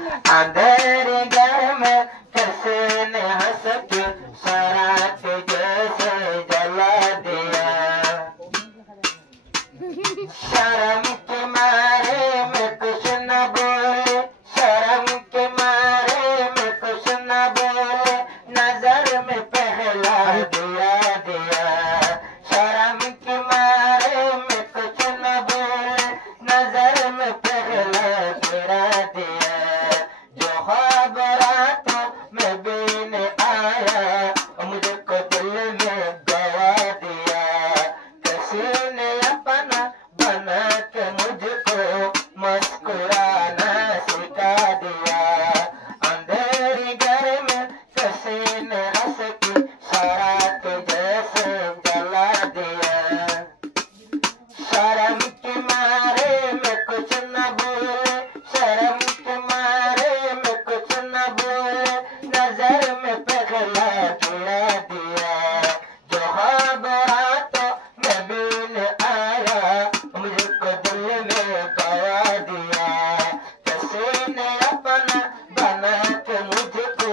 अंधेरे घर में किसी ने हंस के शराब जैसे जला दिया। शर्म के मारे मैं कुछ न बोले, शर्म के मारे मैं कुछ न बोले, नजर में पहला दिया। शर्म के मारे मैं कुछ न बोले, नजर में पहला दिया। जो ख्वाब रातों में बीन आया, मुझको दिल में गवा दिया। किसी ने अपना बना के मुझको मुस्कुराना सिखा दिया। अंधेरे घर में किसी ने हंस के शराब जैसे जला दिया। शर्म के मारे मैं कुछ न बोले, शर्म के मारे मैं कुछ न बोले, नजर में पहला दिया। जो ख्वाब रातों में बीन आया, मुझको दिल में गवा दिया। किसी ने अपना बना के मुझको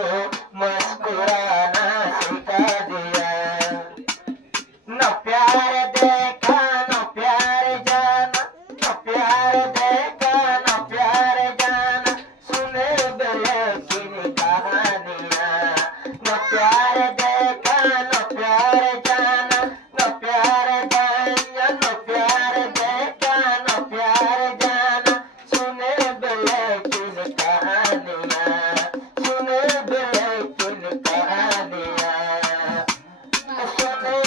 मुस्कुराना सिखा दिया। न प्यार देखा न प्यार जाना, न प्यार देखा न प्यार जाना, सुने लेकिन कहानियाँ। न प्यार देखा न प्यार जाना, न प्यार जाना, न प्यार देखा न प्यार जाना, सुने लेकिन कहानियाँ, सुने लेकिन कहानियाँ, सुने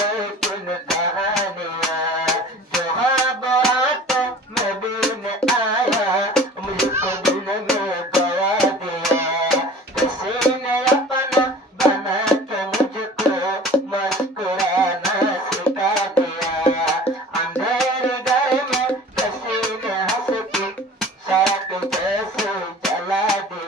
लेकिन कहानियाँ। जो ख्वाब रातों में बीन आया, मुझको दिल में गवा दिया। किसी ने अपना बना के मुझको मुस्कुराना सिखा दिया। अंधेरे घर में किसी ने हंस के शराब जैसे जला दिया।